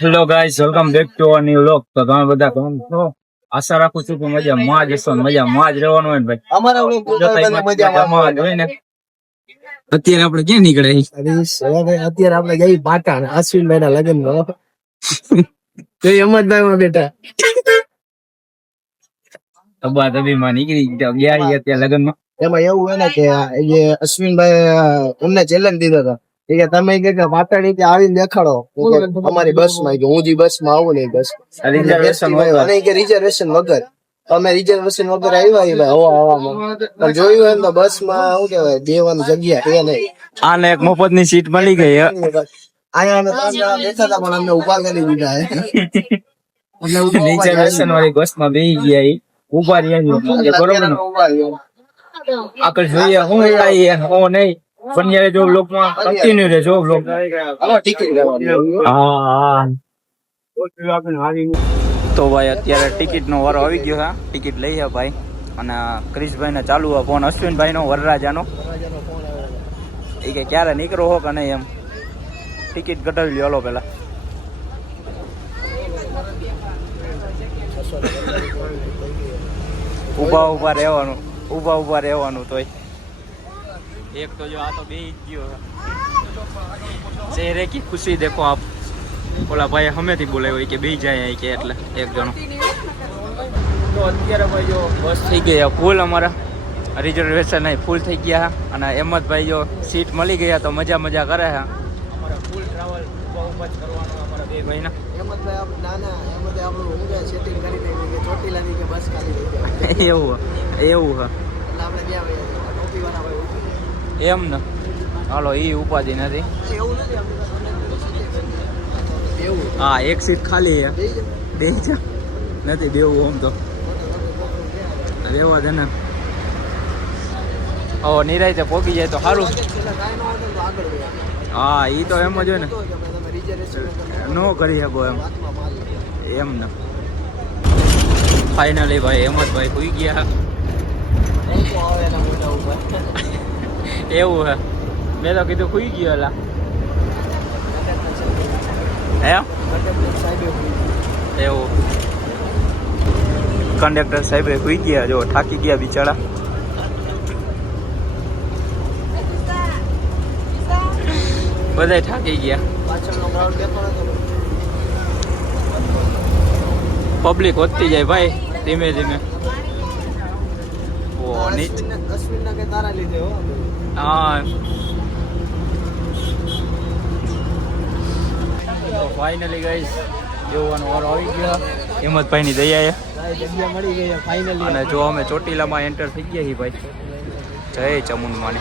Hello guys, welcome back to our new vlog. તો તમે બધા કેમ છો? આશા રાખું છું કે મજામાં જ હશો ને મજામાં જ રહેવાનું હોય ને ભાઈ. અમારા મજામાં જ હોય ને. અત્યારે આપણે ક્યાં નીકળે? અત્યારે આપણે જઈ પાટણ અશ્વિનભાઈ ના લગ્ન નો જઈ અમદભાઈ માં બેઠા તબા તબીમાં નીકળી ગયા અત્યારે લગ્નમાં. એમાં એવું હોય ને કે જે અશ્વિનભાઈ અમને ચેલેન્જ દીધો હતો કે તમે કે પાટણ કે આવીને દેખાડો અમારી બસ માં કે હું જે બસ માં આવું ને બસ રિઝર્વેશન વગર અમે રિઝર્વેશન વગર આવ્યા હવામાં જોયું હોય તો બસ માં શું કેવાય બેવાની જગ્યા એ નહીં. આને એક મફત ની સીટ મળી ગઈ. અહીંયા અમે 3 જણા બેઠા હતા પણ અમને ઉભા કરી દીધા રિઝર્વેશન વાળી બસ માં બેસી ગયા. ઉભા રહ્યા બરોબર ને. આગળ જોઈએ હું હું નહીં પણ જો બ્લોક માં કન્ટિન્યુ રહેજો બ્લોક. તો ભાઈ અત્યારે ટિકિટ નો વારો આવી ગયો. ટિકિટ લઈ છે ભાઈ. અને ક્રિશભાઈ ને ચાલુ ફોન અશ્વિનભાઈ નો વરરાજાનો એ કે ક્યારે નીકળો હો કે નહીં એમ. ટિકિટ કઢાવી લ્યો હાલો પેલા. ઉભા રહેવાનું તોય એક તો જો આ તો બે ગયો. ચહેરે કી ખુશી દેખો આપ. ઓલા ભાઈ હમેથી બોલાવ્યો કે બે જાય કે એટલે એક જણો. તો અત્યારે ભાઈ જો બસ થઈ ગયા ફૂલ. અમારા રિઝર્વેશન ફૂલ થઈ ગયા. અને અહેમદભાઈ જો સીટ મળી ગયા તો મજા કરે છે. અમારા ફૂલ ટ્રાવેલ ઉભા જ કરવાનો અમારા બે મહિના. એવું એમ ને. હાલો એ ઉપાધિ નથી. હા એક સીટ ખાલી છે. બે નથી બેવું આમ તો રેવા દે ને. ઓ નિરાયતે પોગી જાય તો સારું. હા એ તો એમ જ હોય ને. નો કરી શકો એમ ને. ફાઇનલી ભાઈ હેમંતભાઈ સુઈ ગયા. એવું હે. મેં તો કીધું સુઈ ગયો એલા. એવું કંડક્ટર સાહેબ સુઈ ગયા. જો થાકી ગયા બિચારા. બધા થાકી ગયા. પબ્લિક વધતી જાય ભાઈ ધીમે ધીમે. હા ફાઇનલી ગાઈસ જોવાનો વારો આવી ગયો. હિંમતભાઈ ની દયા જગ્યા મળી ગઈ ફાઇનલી. અને જો અમે ચોટીલામાં એન્ટર થઈ ગયા છીએ ભાઈ. જય ચામુંડમાને.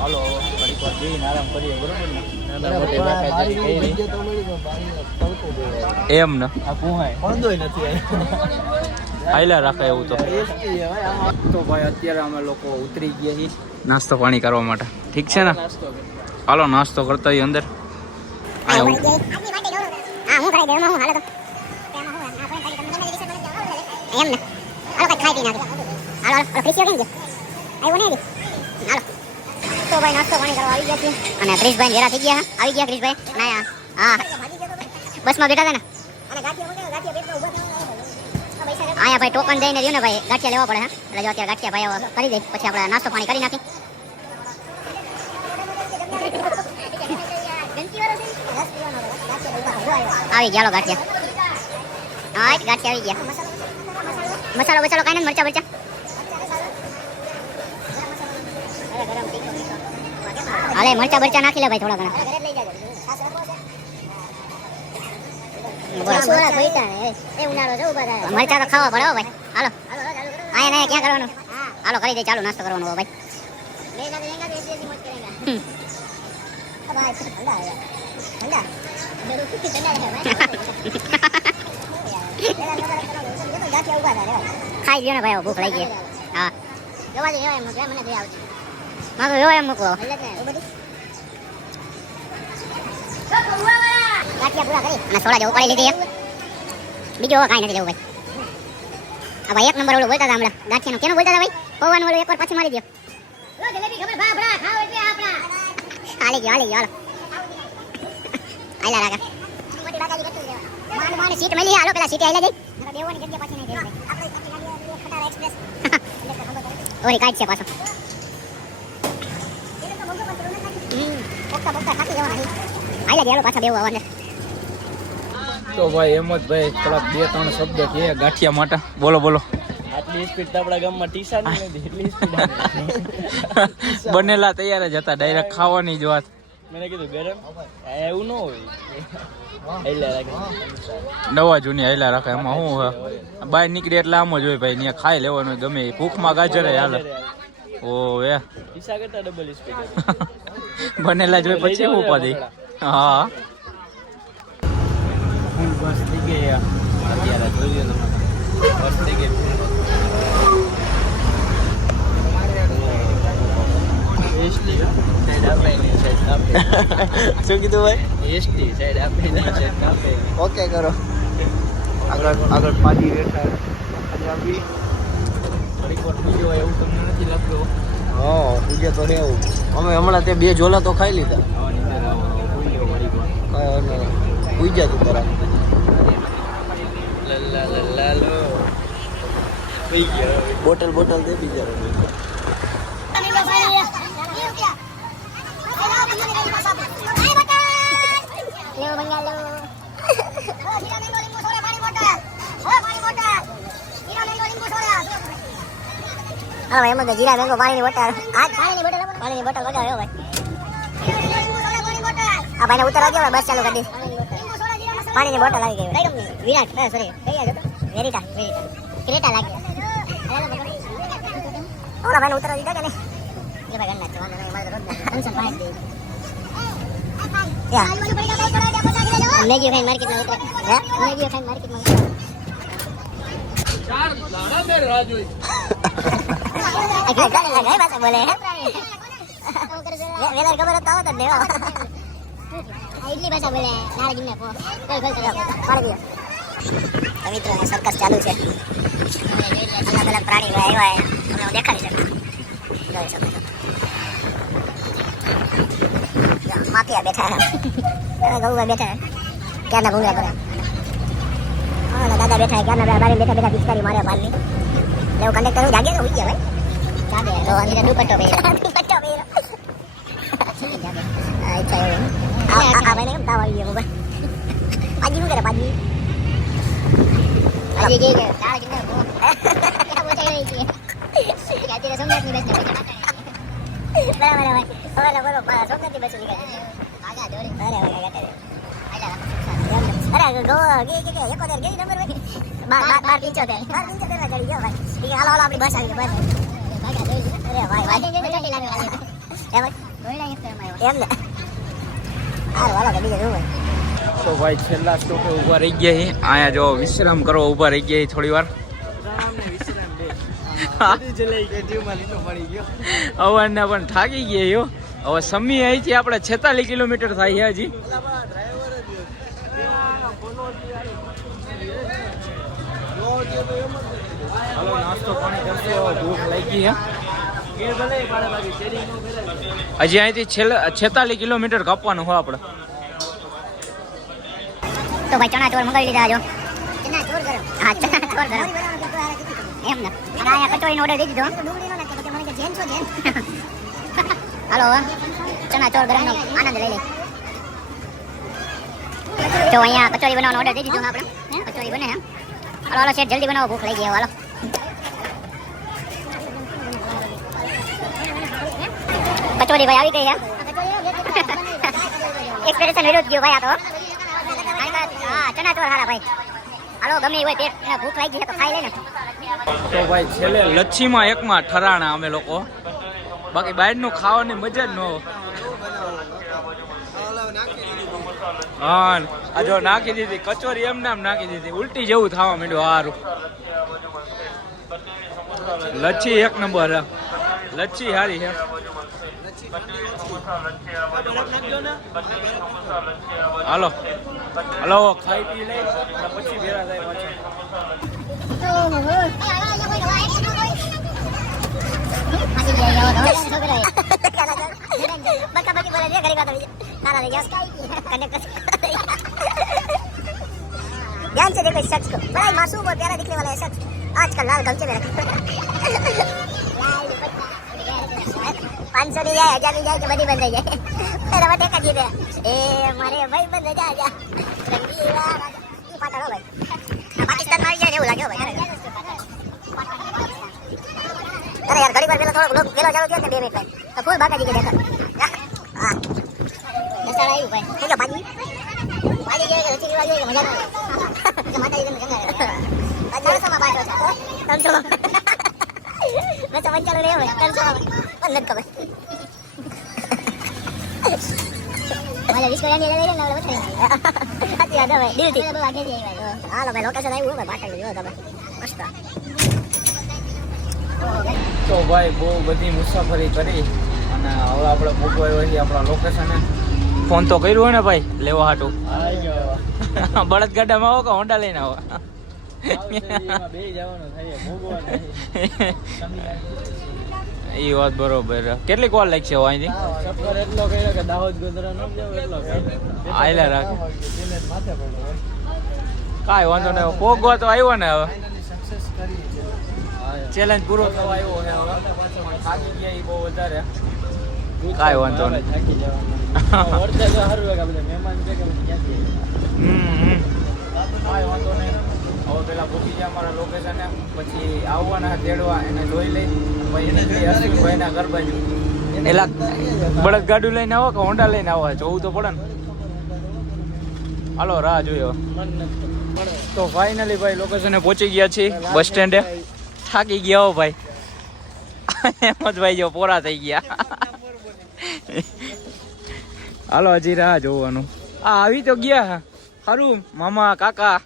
હાલો ઘડીક વાર જઈને આરામ કરીએ બરોબર ને. એમ ને હાઈલા રાખે એવું તો. તો ભાઈ અત્યારે અમે લોકો ઉતરી ગયા છીએ નાસ્તો પાણી કરવા માટે. ઠીક છે ને. હાલો નાસ્તો કરતા હોય અંદર. તો ભાઈ નાસ્તો પાણી કરવા આવી ગયા છે. અને ક્રિશભાઈ વેરા થઈ ગયા. આવી ગયા ક્રિશભાઈ ના. હા બસમાં બેઠા હતા ને. અહીંયા ભાઈ ટોકન દઈને રહ્યું ને ભાઈ ગાંઠિયા લેવા પડે. એટલે જો અત્યારે ગાંઠિયા ભાઈ કરી દે પછી આપણે નાસ્તો પાણી કરી નાખી. આવી ગયા ગાંઠિયા. હા ગાંઠિયા આવી ગયા. મસાલો બસાલો કાંઈ નથી. મરચા હાલે મરચા બરચા નાખી લે ભાઈ થોડા ઘણા. મરચા તો ખાવા પડે ભાઈ. હાલો અહીંયા ક્યાં કરવાનું. હાલો કરી દે ચાલુ નાસ્તો કરવાનો ભાઈ. ખાઈ ગયો ને ભાઈ ભૂખ લાગી ગઈ. હા મારો એવો એમ મૂકવો. સોડા જેવું પડી લીધી. બીજું કાંઈ નથી લેવું ભાઈ. આ ભાઈ એક નંબર ઓલું બોલતા હતા હમણાં ગાંઠિયાનું. કેનું બોલતા હતા ભાઈ? પૌવાનું ઓલું એકવાર પાછી મારી દો. હાલી ગયો હાલો. આયલા રાગા મોટી બાગાજી ગતું દેવા માન સીટ મળી હાલો પેલા સીટ આયલા જઈ દેવાની જગ્યા પાછી નહીં દેવી આપણે ખટારા એક્સપ્રેસ ઓરી કાઢ છે પાછો પોતા પોતા ખાતી જવાના આયલા ગયા પાછા બેવ આવવાને તો ભાઈ હેમંતભાઈ થોડાક 2-3 શબ્દ કે ગાંઠિયા માટે બોલો બોલો. આટલી સ્પીડ તો આપણા ગામમાં ટીશા ની નથી, એટલી સ્પીડ બનેલા તૈયાર જ હતા, ડાયરેક્ટ ખાવાની જ વાત. મેં કીધું ગરમ એવું ન હોય એટલે રાખે નવા જૂની હાયલા રાખે, એમાં શું હોય બહાર નીકળે એટલે આમ જ હોય ભાઈ, ત્યાં ખાઈ લેવાનું ગમે એ. ભૂખમાં ગાજરે હાલે. ઓ એ ટીશા કરતા ડબલ સ્પીડ બનેલા જોઈ પછી શું પાડી. હા ફૂલ બસ થઈ ગઈ અત્યારે, જોઈ લો બસ થઈ ગઈ. શું કીધું ભાઈ? એસટી સાઈડ આપેલા છે કાપે ઓકે કરો. આગળ પાડી બેઠા પંજાબી. થોડીક વાર બીજો હોય એવું તમને નથી લાગતું? હા પૂજે તો એવું. અમે હમણાં તે 2 ઝોલા તો ખાઈ લીધા. પૂજા તું તરા લાલો થઈ ગયો બોટલ દે બીજા. લેવો બંગાળ લેવો હા ભાઈ એમ તો જીરા મેંગો પાણીની બોટલ આજ પાણીની બોટલ વગાડ્યો ભાઈ. આ ભાઈને ઉતરવા ગયો બસ ચાલુ કરી દીધી. પાણીની બોટલ આવી ગઈ વિરાટ સોરી વેરિટા ક્રેટા લાગી ઓલા ભાઈને ઉતરવા દીધા કે નહીં? એ ભાઈ ગણના છે વાંધો નહીં, મારે રોજ ટેન્શન પાણી દે યા મેગી ખાઈને માર્કેટમાં ઉતરે હે મેગી ખાઈને માર્કેટમાં ઉતરે 4 દાડા મેં રાહ જોઈ લગાઈ પાછા બોલે વેલા ખબર હતા આવત જ દેવા ઇડલી પાછા બોલે નાળ ગીને કો કોઈ ગલત પાડી દે. તો મિત્રો આ સર્કસ ચાલુ છે, અલગ અલગ પ્રાણી આવ્યા તમને હું દેખાડી શકું. જોઈ શકો છો માફિયા બેઠા ગૌવા બેઠા ક્યાંના ભૂંગરા કરે. હા દાદા બેઠા ક્યાંના બારી બેઠા પિચકારી મારે પાલની લેવું કંડક્ટર હું જાગે તો હોઈ ગયા ભાઈ જાગે તો અંદર દુપટ્ટો પહેર્યો અચ્છા એવું આ ભાઈને કેમ તાવ આવી ગયો મોબાઈલ પાજી શું કરે પાજી કે દાળ કિને ક્યાં બોચાઈ રહી છે કે અત્યારે સોમનાથની બસ ને બરાબર ભાઈ બોલો સોમનાથની બસ નીકળે આગા દોડી અરે ગો કે એકોદર ગઈ નંબર ભાઈ 1275 ચડી ગયો ભાઈ. એ હાલો આપણી બસ આવી બસ ભાગા દોડી અરે ભાઈ ચોટી લાગે એમ દોઈડા એક માં એમ ને હાલો હાલો કે બીજે જોવે. તો ભાઈ છેલ્લા સ્ટોપે ઊભા રહી ગયા છે અહીંયા, જો વિશ્રામ કરવા ઊભા રહી ગયા થોડી વાર. અવારના પણ થાકી ગયા યો. હવે સમી અહીંથી આપણે 46 કિલોમીટર થાય છે હજી. હાલો નાસ્તો પાણી કરશે, ભૂખ લાગી છે. હજી અહીંથી 46 કિલોમીટર કાપવાનું હોય આપણે. તો ભાઈ ચણા ચોર મંગાવી લીધા જો ચણા ચોર ગરમ હા ચણા ચોર ગરમ એમ ને આયા કચોરીનો ઓર્ડર દઈ દીધો ડુંગળીનો નાખે પછી મને કે જેન છો જેન હાલો ચણા ચોર ગરમનો આનંદ લઈ લે. તો અહીંયા કચોરી બનાવવાનો ઓર્ડર દઈ દીધો આપણે કચોરી બને હાલો હાલો શેઠ જલ્દી બનાવો ભૂખ લાગી હાલો. કચોરી ભાઈ આવી ગઈ હે એક્સપ્રેશન વિરોધ ગયો ભાઈ આ તો. હા ચણા ચોર હારા ભાઈ હાલો ગમે હોય પેટ ભૂખ લાગી છે તો ખાઈ લે ને. તો ભાઈ છેલ્લે લચ્છીમાં એકમાં ઠરાણા અમે લોકો, બાકી બહારનું ખાવાની મજા જ ન હોય. હા આ જો નાખી દીધી કચોરી એમ નામ નાખી દીધી, ઉલટી જેવું થવા માંડ્યું. સારું લચ્છી એક નંબર હે, લચ્છી સારી છે. હાલો હાલો ખાઈ પી લઈ પછી ભેરા થાય પાછા. बका बकी बोले ये गरीब आदमी नारा ले गया कनेक्ट ध्यान से देखो इस शख्स को बड़ा ही मासूम और प्यारा दिखने वाला है शख्स आजकल लाल गमछे में रखा 500 नहीं जाए 1000 नहीं जाए कि बड़ी बन रही है मेरा बटे का जी दे ए मारे भाई बन जा जा रंगीला ये पाटा भाई पाकिस्तान मारी जाए એવું લાગે ભાઈ અરે યાર ઘડી વાર પેલા થોડો લોક પેલા ચાલુ થયો ને 2 મિનિટ ભાઈ તો ફૂલ બાકાજી કે દેખા હા દસાડા આવ્યું ભાઈ શું કે ભાજી ભાજી જે રચી વાજી કે મજા આવે માતાજી ને ગંગા આ 400 માં બાટો છે 300 મેં તો વંચાલો રહ્યો ભાઈ 300 બંધ કર મારે વિશ્વ ની લઈ લે ને ઉઠાઈ આ યાદ આવે દિલ થી બહુ આગે જઈ ભાઈ હાલો ભાઈ લોકેશન આવ્યું ભાઈ બાટો જો તમે મસ્ત તો ભાઈ બહુ બધી મુસાફરી કરી અને હવે આપણે મૂકવા હોય આપણા લોકેશને ફોન તો કર્યું હોય ને ભાઈ લેવા હાટું આવી ગયો બળદ ગાડામાં આવો કે હોન્ડા લઈને આવો બે જવાનું થાય ભોગવા એ વાત બરોબર કેટલીક વાર લાગશે અહીંથી સફર એટલો કર્યો કે દાહોદ ગોધરા ન જાવ એટલો આયલા રાખ કાંઈ વાંધો નહીં પોગવા તો આવ્યો ને હવે ચેલેન્જ પૂરો થવા આવ્યો છે હવે થાકી ગયા એ બહુ વધારે કાંઈ વાંધો નહીં થાકી જવાનું વર્તે તો સારું કે આપણે મહેમાન છે કે ક્યાંથી કાંઈ વાંધો નહીં હવે પેલા પૂછી જાય અમારા લોકેશને પછી આવવાના તેડવા એને જોઈ લઈ પછી નીકળી અશ્વિનભાઈના ઘર બાજુ એલા બળદ ગાડું લઈને આવો કે હોન્ડા લઈને આવો જોવું તો પડે ને હાલો રાહ જોયો તો ફાઇનલી ભાઈ લોકેશને પહોંચી ગયા છીએ બસ સ્ટેન્ડે થાકી ગયા હો ભાઈ એમ જ ભાઈ જો પોરા થઈ ગયા હાલો હજી રાહ જોવાનું આવી તો ગયા સારું મામા કાકા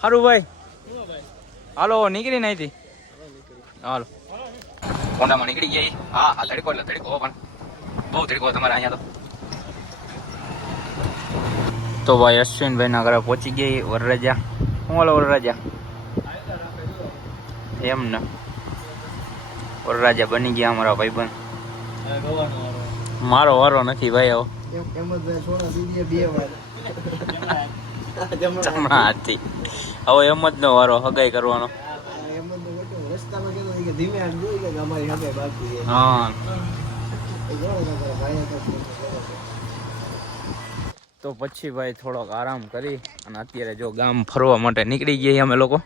સારું ભાઈ હાલો નીકળી નહીં હાલો હોન્ડામાં નીકળી ગયા હા હા તડકો એટલે તડકો પણ બહુ તડકો તમારે અહીંયા તો ભાઈ અશ્વિનભાઈના ઘરે પહોંચી ગઈ વરરાજા શું હાલો વરરાજા એમ ને વરરાજા બની ગયા અમારા ભાઈબંધ મારો વારો નથી ભાઈ હવે ચમણા હાથી હવે એમ જ નો વારો હગાઈ કરવાનો હા તો પછી ભાઈ થોડોક આરામ કરી અને અત્યારે જો ગામ ફરવા માટે નીકળી ગયા અમે લોકો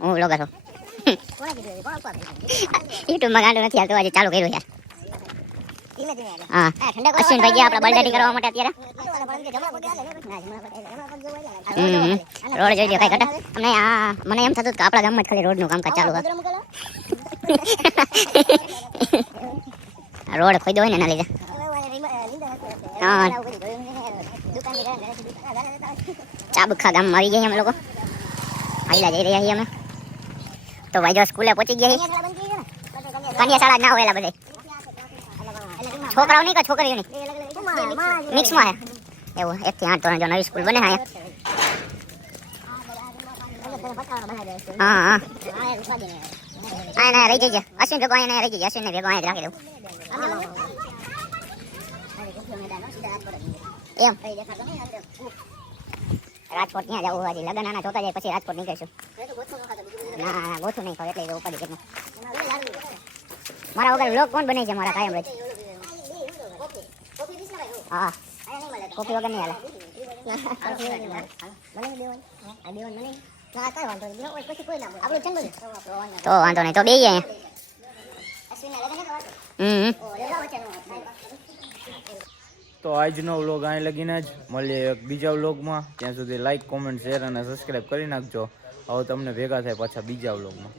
હું બ્લોગર છું યુટ્યુબમાં ગાંડો નથી હાલતો આજે ચાલુ કર્યું યાર હા અશ્વિનભાઈ ગયા આપણા બલદાટી કરવા માટે અત્યારે રોડ જોઈ લો કઈ ઘટા અમને મને એમ થતું કે આપણા ગામમાં જ ખાલી રોડનું કામકાજ ચાલુ હોય રોડ ખોઈ દો હોય ને એના લીધે હા ચાબખા ગામમાં આવી ગયા અમે લોકો આઈલા જઈ રહ્યા છીએ અમે તો ભાઈ જો સ્કૂલે પહોંચી ગયા કન્યા શાળા ના હોય બધા છોકરાઓ નહીં કે છોકરીઓ નહીં મિક્સમાં હે એવું 1 થી 8 ધોરણ જો નવી સ્કૂલ બને હા હા હા રહી જજે અશ્વિન ભેગો અહીંયા રહી જજે અશ્વિનને ભેગો અહીંયા જ રાખી દઉં એમ રાજકોટ ત્યાં જવું હજી લગ્ન આના જોતા જાય પછી રાજકોટ નીકળીશું ના ગોઠું નહીં ખાવ એટલે ઉપાડી કેટલું મારા વગર લોક કોણ બને છે મારા કાયમ રહે હા કોફી વગર નહીં હાલે તો વાંધો નહીં તો બે તો આજનો વ્લોગ અહીં લગીને જ મળીએ એક બીજા વ્લોગમાં ત્યાં સુધી લાઈક કોમેન્ટ શેર અને સબસ્ક્રાઈબ કરી નાખજો હવે તમને ભેગા થાય પાછા બીજા વ્લોગમાં